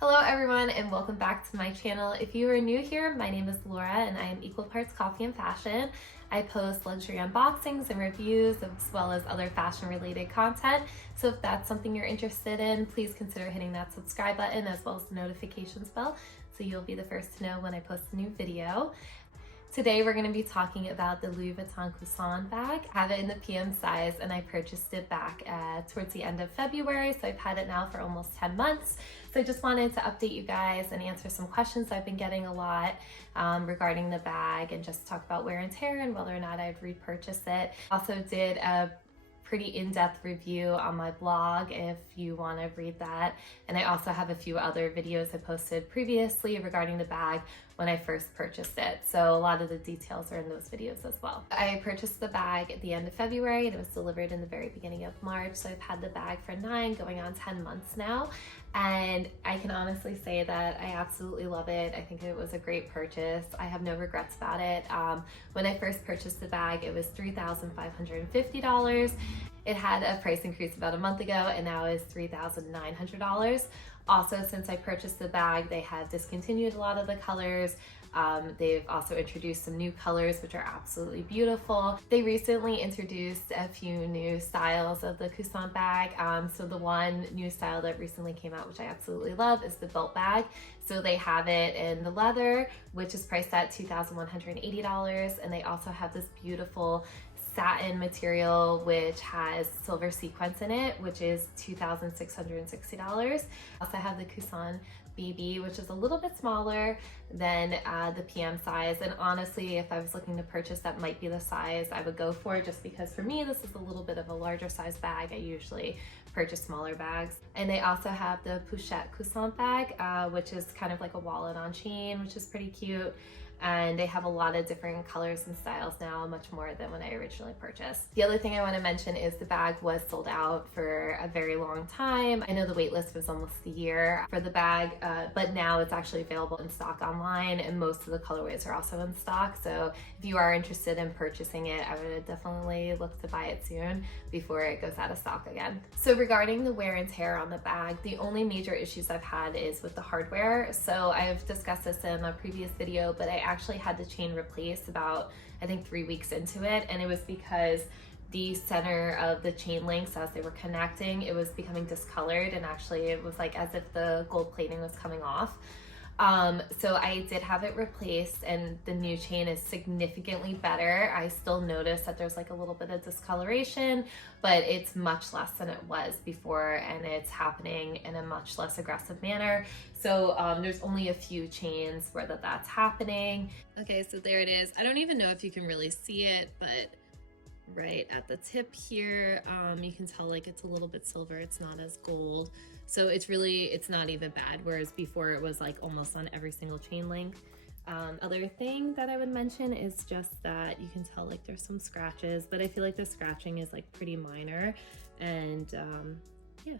Hello everyone and welcome back to my channel. If you are new here, my name is Laura and I am equal parts coffee and fashion. I post luxury unboxings and reviews as well as other fashion related content. So if that's something you're interested in, please consider hitting that subscribe button as well as the notifications bell so you'll be the first to know when I post a new video. Today we're going to be talking about the Louis Vuitton Coussin bag. I have it in the PM size and I purchased it back towards the end of February, so I've had it now for almost 10 months. So I just wanted to update you guys and answer some questions I've been getting a lot regarding the bag and just talk about wear and tear and whether or not I'd repurchase it. Also did a pretty in-depth review on my blog if you want to read that, and I also have a few other videos I posted previously regarding the bag when I first purchased it, so a lot of the details are in those videos as well. I purchased the bag at the end of February and it was delivered in the very beginning of March, so I've had the bag for 9 going on 10 months now, and I can honestly say that I absolutely love it. I think it was a great purchase. I have no regrets about it. When I first purchased the bag, it was $3,550. It had a price increase about a month ago and now is $3,900. Also, since I purchased the bag, they have discontinued a lot of the colors. They've also introduced some new colors, which are absolutely beautiful. They recently introduced a few new styles of the Coussin bag. So the one new style that recently came out, which I absolutely love, is the belt bag. So they have it in the leather, which is priced at $2,180. And they also have this beautiful satin material which has silver sequins in it, which is $2,660. Also have the Coussin BB, which is a little bit smaller than the PM size, and honestly if I was looking to purchase, that might be the size I would go for, just because for me this is a little bit of a larger size bag. I usually purchase smaller bags. And they also have the Pochette Coussin bag, which is kind of like a wallet on chain, which is pretty cute. And they have a lot of different colors and styles now, much more than when I originally purchased. The other thing I want to mention is the bag was sold out for a very long time. I know the wait list was almost a year for the bag, but now it's actually available in stock online, and most of the colorways are also in stock. So if you are interested in purchasing it, I would definitely look to buy it soon before it goes out of stock again. So regarding the wear and tear on the bag, the only major issues I've had is with the hardware. So I've discussed this in a previous video, but I actually had the chain replaced about, I think, 3 weeks into it, and it was because the center of the chain links, as they were connecting, it was becoming discolored, and actually it was like as if the gold plating was coming off. So I did have it replaced, and the new chain is significantly better. I still notice that there's like a little bit of discoloration, but it's much less than it was before, and it's happening in a much less aggressive manner. So there's only a few chains where that's happening. Okay, so there it is. I don't even know if you can really see it, but right at the tip here, you can tell like it's a little bit silver. It's not as gold. So it's not even bad, whereas before it was like almost on every single chain link. Other thing that I would mention is just that you can tell like there's some scratches, but I feel like the scratching is like pretty minor, and yeah.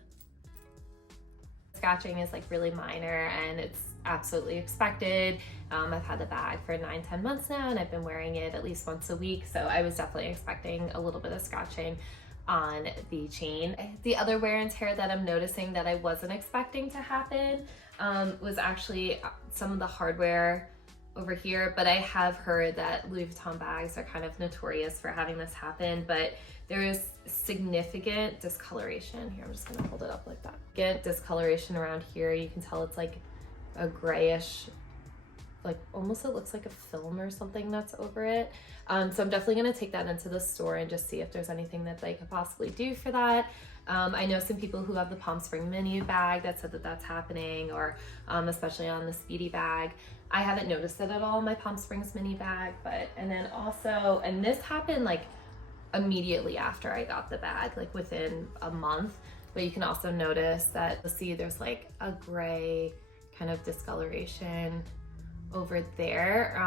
Scratching is like really minor and it's absolutely expected. I've had the bag for 9-10 months now and I've been wearing it at least once a week, so I was definitely expecting a little bit of scratching on the chain. The other wear and tear that I'm noticing that I wasn't expecting to happen was actually some of the hardware over here, but I have heard that Louis Vuitton bags are kind of notorious for having this happen, but there is significant discoloration. Here, I'm just gonna hold it up like that. Get discoloration around here. You can tell it's like a grayish, like almost it looks like a film or something that's over it. So I'm definitely gonna take that into the store and just see if there's anything that they could possibly do for that. I know some people who have the Palm Spring mini bag that said that that's happening, or especially on the Speedy bag. I haven't noticed it at all in my Palm Springs mini bag, and then also, and this happened like immediately after I got the bag, like within a month, but you can also notice that you'll see there's like a gray kind of discoloration over there.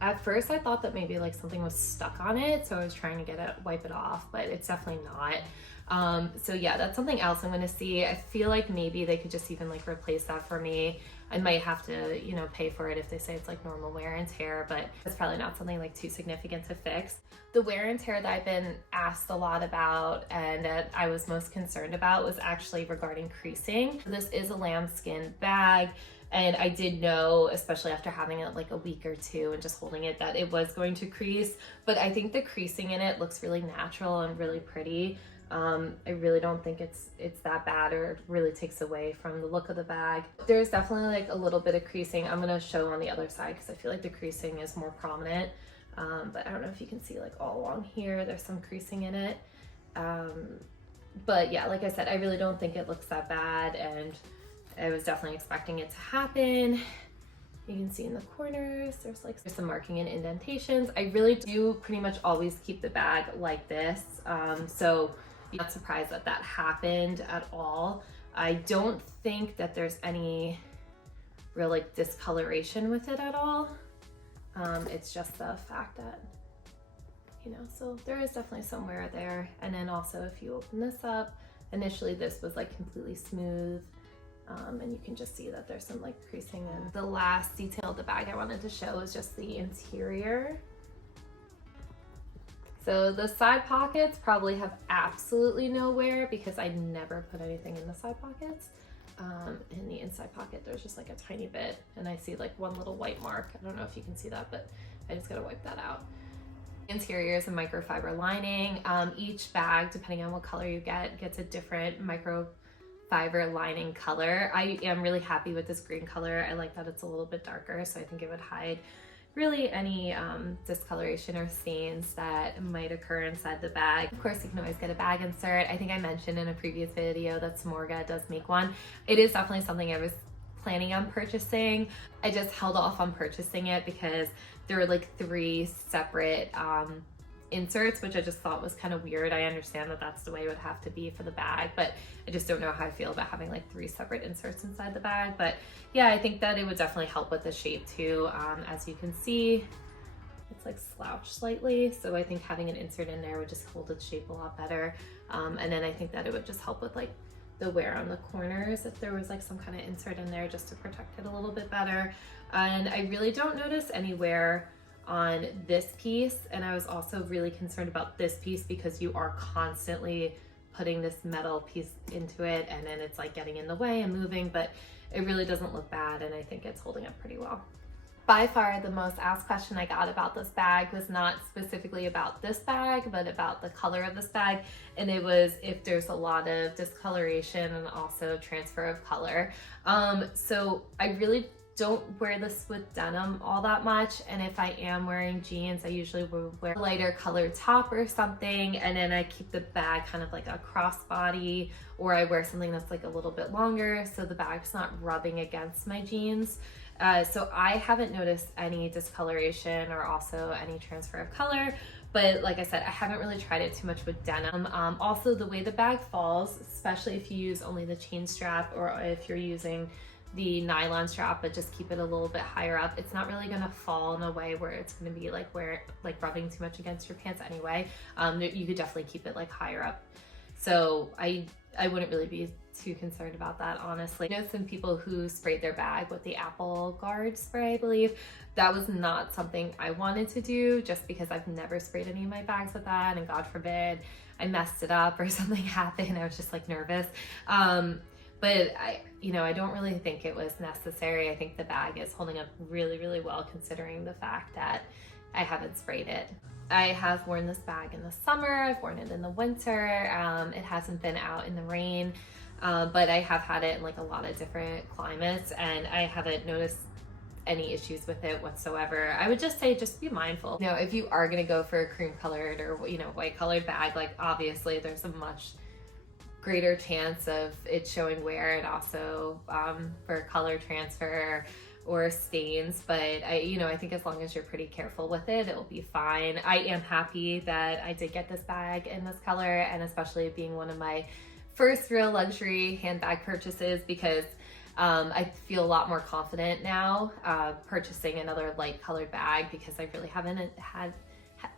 At first I thought that maybe like something was stuck on it, so I was trying to wipe it off, but it's definitely not. So yeah, that's something else I'm gonna see. I feel like maybe they could just even like replace that for me. I might have to, you know, pay for it if they say it's like normal wear and tear, but it's probably not something like too significant to fix. The wear and tear that I've been asked a lot about and that I was most concerned about was actually regarding creasing. This is a lambskin bag, and I did know, especially after having it like a week or two and just holding it, that it was going to crease, but I think the creasing in it looks really natural and really pretty. I really don't think it's that bad or it really takes away from the look of the bag. There's definitely like a little bit of creasing. I'm gonna show on the other side because I feel like the creasing is more prominent. But I don't know if you can see like all along here, there's some creasing in it. But yeah, like I said, I really don't think it looks that bad, and I was definitely expecting it to happen. You can see in the corners, there's some marking and indentations. I really do pretty much always keep the bag like this. So I'm not surprised that that happened at all. I don't think that there's any real like discoloration with it at all. It's just the fact that, you know, so there is definitely some wear there. And then also if you open this up, initially this was like completely smooth. And you can just see that there's some like creasing in. The last detail of the bag I wanted to show is just the interior. So the side pockets probably have absolutely no wear because I never put anything in the side pockets. In the inside pocket, there's just like a tiny bit, and I see like one little white mark. I don't know if you can see that, but I just gotta wipe that out. Interior is a microfiber lining. Each bag, depending on what color you get, gets a different microfiber lining color. I am really happy with this green color. I like that it's a little bit darker, so I think it would hide really any discoloration or stains that might occur inside the bag. Of course, you can always get a bag insert. I think I mentioned in a previous video that Samorga does make one. It is definitely something I was planning on purchasing. I just held off on purchasing it because there were like 3 separate inserts, which I just thought was kind of weird. I understand that that's the way it would have to be for the bag, but I just don't know how I feel about having like 3 separate inserts inside the bag. But yeah, I think that it would definitely help with the shape too. As you can see, it's like slouched slightly, so I think having an insert in there would just hold its shape a lot better. And then I think that it would just help with like the wear on the corners if there was like some kind of insert in there just to protect it a little bit better. And I really don't notice any wear on this piece, and I was also really concerned about this piece because you are constantly putting this metal piece into it and then it's like getting in the way and moving, but it really doesn't look bad, and I think it's holding up pretty well. By far the most asked question I got about this bag was not specifically about this bag, but about the color of this bag, and it was if there's a lot of discoloration and also transfer of color. So I really don't wear this with denim all that much, and if I am wearing jeans, I usually would wear a lighter colored top or something, and then I keep the bag kind of like a crossbody, or I wear something that's like a little bit longer so the bag's not rubbing against my jeans. So I haven't noticed any discoloration or also any transfer of color, but like I said, I haven't really tried it too much with denim. Also, the way the bag falls, especially if you use only the chain strap or if you're using the nylon strap but just keep it a little bit higher up, it's not really gonna fall in a way where it's gonna be like rubbing too much against your pants anyway. You could definitely keep it like higher up, so I wouldn't really be too concerned about that, honestly. I know some people who sprayed their bag with the Apple Guard spray, I believe. That was not something I wanted to do just because I've never sprayed any of my bags with that, and God forbid I messed it up or something happened. I was just like nervous. But I don't really think it was necessary. I think the bag is holding up really, really well considering the fact that I haven't sprayed it. I have worn this bag in the summer, I've worn it in the winter. It hasn't been out in the rain, but I have had it in like a lot of different climates, and I haven't noticed any issues with it whatsoever. I would just say just be mindful. If you are gonna go for a cream colored or white colored bag, like obviously there's a much greater chance of it showing wear and also for color transfer or stains, but I think as long as you're pretty careful with it, it'll be fine. I am happy that I did get this bag in this color, and especially being one of my first real luxury handbag purchases, because I feel a lot more confident now purchasing another light colored bag, because I really haven't had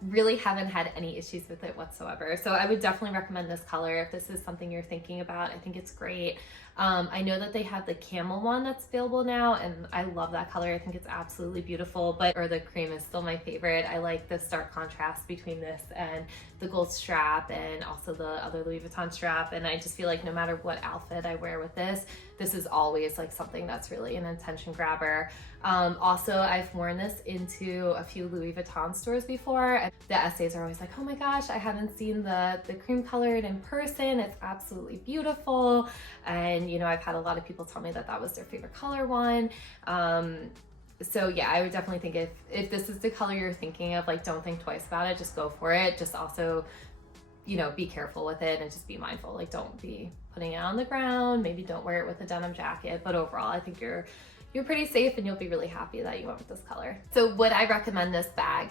really haven't had any issues with it whatsoever. So I would definitely recommend this color if this is something you're thinking about. I think it's great. I know that they have the camel one that's available now, and I love that color. I think it's absolutely beautiful, or the cream is still my favorite. I like the stark contrast between this and the gold strap and also the other Louis Vuitton strap. And I just feel like no matter what outfit I wear with this is always like something that's really an attention grabber. Also, I've worn this into a few Louis Vuitton stores before, and the essays are always like, oh my gosh, I haven't seen the cream colored in person. It's absolutely beautiful. And you know, I've had a lot of people tell me that that was their favorite color one. So yeah, I would definitely think if this is the color you're thinking of, like, don't think twice about it, just go for it. Just also, you know, be careful with it and just be mindful. Like, don't be putting it on the ground. Maybe don't wear it with a denim jacket, but overall, I think you're pretty safe and you'll be really happy that you went with this color. So would I recommend this bag?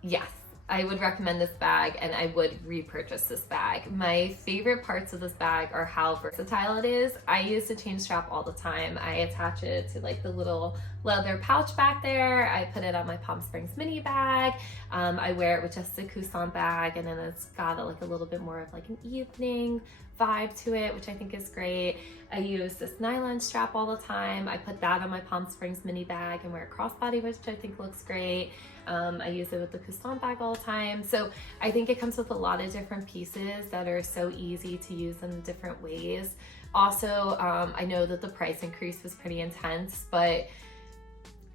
Yes, I would recommend this bag, and I would repurchase this bag. My favorite parts of this bag are how versatile it is. I use the chain strap all the time. I attach it to like the little leather pouch back there. I put it on my Palm Springs mini bag. I wear it with just a Coussin bag, and then it's got like a little bit more of like an evening vibe to it, which I think is great. I use this nylon strap all the time. I put that on my Palm Springs mini bag and wear a crossbody, which I think looks great. I use it with the Coussin bag all the time. So I think it comes with a lot of different pieces that are so easy to use in different ways. Also, I know that the price increase was pretty intense, but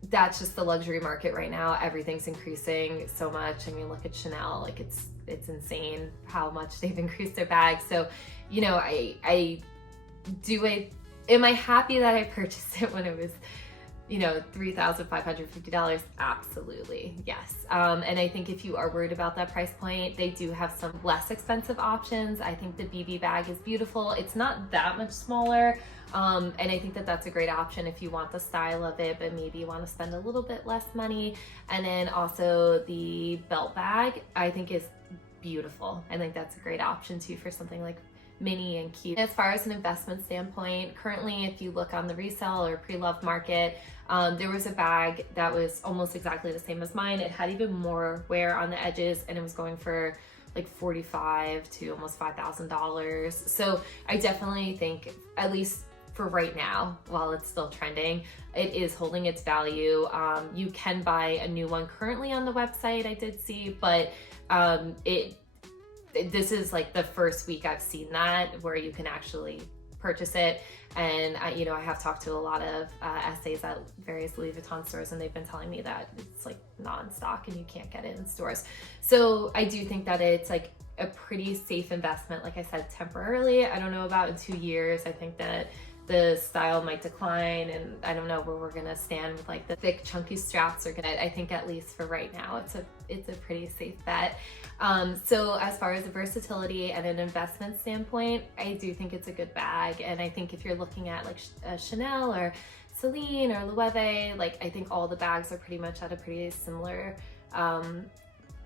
that's just the luxury market right now. Everything's increasing so much. I mean, look at Chanel, like it's insane how much they've increased their bags. So, you know, am I happy that I purchased it when it was, you know, $3,550? Absolutely, yes. And I think if you are worried about that price point, they do have some less expensive options. I think the BB bag is beautiful. It's not that much smaller. And I think that that's a great option if you want the style of it, but maybe you want to spend a little bit less money. And then also the belt bag, I think is beautiful. I think that's a great option too for something like mini and cute. As far as an investment standpoint, currently if you look on the resale or pre-loved market, there was a bag that was almost exactly the same as mine. It had even more wear on the edges, and it was going for like $45,000 to almost $5,000. So I definitely think, at least for right now, while it's still trending, it is holding its value. You can buy a new one currently on the website, I did see, but this is like the first week I've seen that where you can actually purchase it. And I have talked to a lot of essays at various Louis Vuitton stores, and they've been telling me that it's like non-stock and you can't get it in stores. So I do think that it's like a pretty safe investment, like I said, temporarily. I don't know about in 2 years. I think that the style might decline, and I don't know where we're gonna stand with like the thick chunky straps are gonna. I think at least for right now, it's a pretty safe bet. So as far as the versatility and an investment standpoint, I do think it's a good bag. And I think if you're looking at like Chanel or Celine or Loewe, like I think all the bags are pretty much at a pretty similar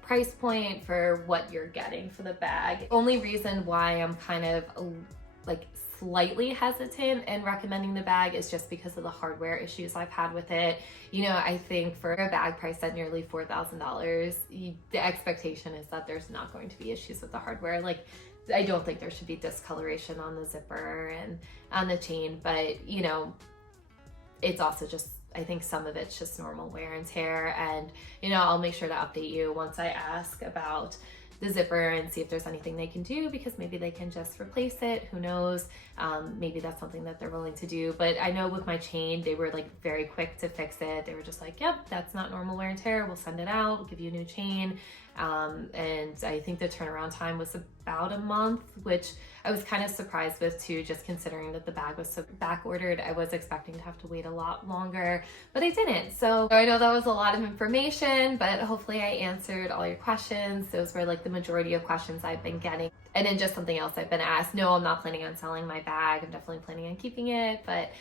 price point for what you're getting for the bag. Only reason why I'm kind of like slightly hesitant in recommending the bag is just because of the hardware issues I've had with it. You know, I think for a bag priced at nearly $4,000, the expectation is that there's not going to be issues with the hardware. Like, I don't think there should be discoloration on the zipper and on the chain, but you know, it's also just, I think some of it's just normal wear and tear. And you know, I'll make sure to update you once I ask about the zipper and see if there's anything they can do, because maybe they can just replace it. Who knows? Maybe that's something that they're willing to do. But I know with my chain, they were like very quick to fix it. They were just like, yep, that's not normal wear and tear. We'll send it out, we'll give you a new chain. And I think the turnaround time was about a month, which I was kind of surprised with too, just considering that the bag was so back ordered. I was expecting to have to wait a lot longer, but I didn't. So I know that was a lot of information, but hopefully I answered all your questions. Those were like the majority of questions I've been getting. And then just something else I've been asked. No, I'm not planning on selling my bag. I'm definitely planning on keeping it, but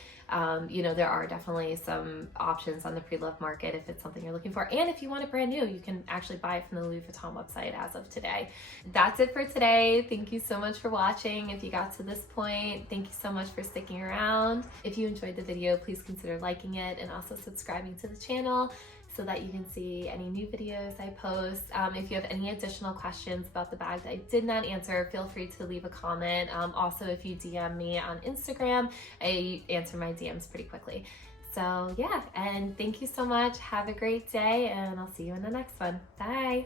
you know, there are definitely some options on the pre-loved market if it's something you're looking for. And if you want it brand new, you can actually buy it from the Louis Vuitton website as of today. That's it for today. Thank you so much for watching. If you got to this point, thank you so much for sticking around. If you enjoyed the video, please consider liking it and also subscribing to the channel. so that you can see any new videos I post. If you have any additional questions about the bag that I did not answer, feel free to leave a comment. Also, if you DM me on Instagram, I answer my DMs pretty quickly. So yeah, and thank you so much. Have a great day, and I'll see you in the next one. Bye.